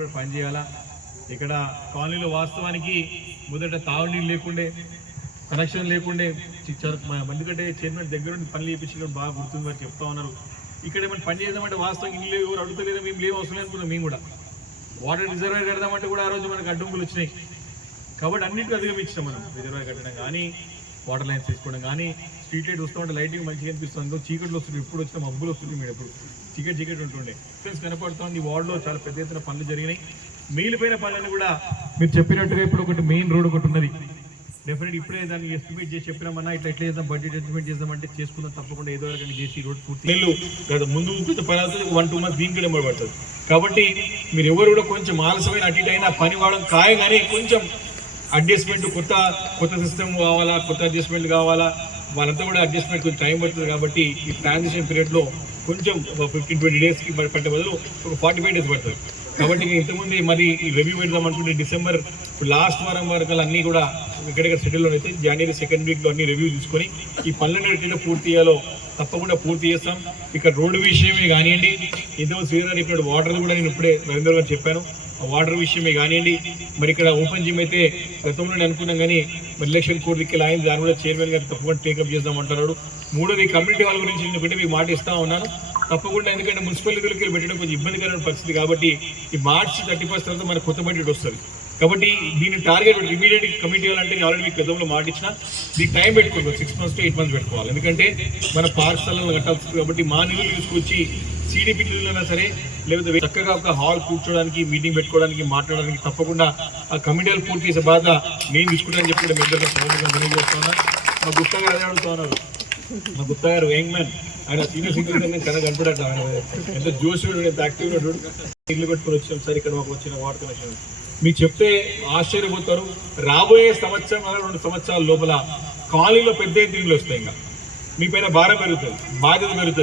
కూడా పనిచేయాలా ఇక్కడ కాలనీలో వాస్తవానికి మొదట తాగునీళ్ళు లేకుండే కనెక్షన్ లేకుండే. ఎందుకంటే చైర్మన్ దగ్గర నుండి పనులు చేపించి బాగా గుర్తుంది వారు చెప్తా ఉన్నారు. ఇక్కడ ఏమైనా పని చేద్దామంటే వాస్తవం ఇల్లు ఎవరు అడుగుతలేరు మేము లేవు అవసరం లేదు అనుకున్నాం మేము కూడా. వాటర్ రిజర్వాయర్ కడదామంటే కూడా ఆ రోజు మనకు అడ్డంకులు వచ్చినాయి. కాబట్టి అన్నింటికి అధిగమించాం మనం రిజర్వాయర్ కట్టడం. కానీ వాటర్ లైన్స్ తీసుకోవడం. కానీ స్ట్రీట్ లైట్ వస్తూ ఉంటే లైటింగ్ మంచిగా అనిపిస్తుంది. చీకట్లు వస్తుంది ఇప్పుడు వచ్చిన మబ్బులు వస్తుంది మీరు ఎప్పుడు చీకటి చీకటి ఉంటుండే. ఫ్రెండ్స్ కనపడుతుంది వార్డులో చాలా పెద్ద ఎత్తున పనులు జరిగినాయి. మిగిలిపోయిన పనులను కూడా మీరు చెప్పినట్టుగా ఇప్పుడు ఒకటి మెయిన్ రోడ్ ఒకటి ఉన్నది. డెఫినెట్ ఇప్పుడే దాన్ని ఎస్టిమేట్ చేసి చెప్పినామన్నా ఇట్లా ఎట్లా చేద్దాం? బడ్జెట్ ఎస్టిమేట్ చేద్దాం అంటే చేసుకుందాం తప్పకుండా. ఏదో రకంగా చేసి రోడ్ పూర్తి గత ముందు పని అవుతుంది. వన్ టూ మంత్స్ దీనికి నెంబర్ పడుతుంది. కాబట్టి మీరు ఎవరు కూడా కొంచెం ఆలస్యమైన అటు ఇటు అయినా పని వాడడం ఖాయం కానీ కొంచెం అడ్జస్ట్మెంట్ కొత్త కొత్త సిస్టమ్ కావాలా కొత్త అడ్జస్ట్మెంట్ కావాలా? వాళ్ళంతా కూడా అడ్జస్ట్మెంట్ కొంచెం టైం పడుతుంది కాబట్టి ఈ ట్రాన్సిషన్ పీరియడ్లో కొంచెం ఫిఫ్టీన్ ట్వంటీ డేస్కి పట్టే బదులు ఒక ఫార్టీ ఫైవ్ డేస్ పడుతుంది. కాబట్టి నేను ఇంతకుముందు మరి ఈ రివ్యూ పెడదాం అనుకుంటే డిసెంబర్ లాస్ట్ వారం వరకు అన్నీ కూడా ఎక్కడెక్కడ సెటిల్లో అయితే జనవరి సెకండ్ వీక్లో అన్ని రివ్యూ తీసుకొని ఈ పనులను ఎట్లా పూర్తి చేయాలో తప్పకుండా పూర్తి చేస్తాం. ఇక్కడ రోడ్డు విషయమే కానివ్వండి ఇంతకుముందు శ్రీధర్ ఇక్కడ వాటర్ కూడా నేను ఇప్పుడే నరేంద్ర గారు చెప్పాను. వాటర్ విషయమే కానివ్వండి మరి ఇక్కడ ఓపెన్ జిమ్ అయితే గతంలో నేను అనుకున్నాం కానీ మరి ఎలక్షన్ కోడ్ దిక్కి ఆయన దాని కూడా చైర్మన్ గారు తప్పకుండా టేకప్ చేద్దాం అంటున్నాడు. మూడోది కమ్యూనిటీ హాల్ గురించి నేను ఒకటి మీకు మాట ఇస్తా ఉన్నాను. తప్పకుండా ఎందుకంటే మున్సిపల్ నిధులకి పెట్టడం కొంచెం ఇబ్బందికరమైన పరిస్థితి కాబట్టి ఈ మార్చి థర్టీ ఫస్ట్ తర్వాత మన కొత్త బడ్జెట్ వస్తుంది. కాబట్టి దీని టార్గెట్ ఇమీడియట్ కమిటీ అంటే ఆల్రెడీ మీకు గతంలో మాట ఇచ్చిన దీనికి టైం పెట్టుకోవాలి six months to eight months పెట్టుకోవాలి. ఎందుకంటే మన పాఠశాలలో కట్టాల్సింది కాబట్టి మా నిధులు తీసుకొచ్చి సిడిపి నిధులైనా సరే లేకపోతే చక్కగా ఒక హాల్ కూర్చోడానికి మీటింగ్ పెట్టుకోవడానికి మాట్లాడడానికి తప్పకుండా ఆ కమిటీలు పూర్తి చేసే బాధ మేము తీసుకుంటామని చెప్పి మేము తెలియజేస్తున్నా మా గుప్తా గారు అదే అడుగుతా ఉన్నారు? మా గుప్తా గారు యంగ్ మ్యాన్. ఆయన సీనియర్ సిటిజన్ కన్నా కనపడట ఎంత జోషుడు ఎంత యాక్టివ్గా ఇల్లు పెట్టుకుని వచ్చాం. సార్ ఇక్కడ మాకు వచ్చిన వాటర్ కనెక్షన్ మీకు చెప్తే ఆశ్చర్యపోతారు. రాబోయే సంవత్సరం రెండు సంవత్సరాల లోపల కాలనీలో పెద్ద ఎత్తున వస్తాయి ఇంకా. మీ పైన భారం పెరుగుతుంది. బాధ్యత పెరుగుతుంది.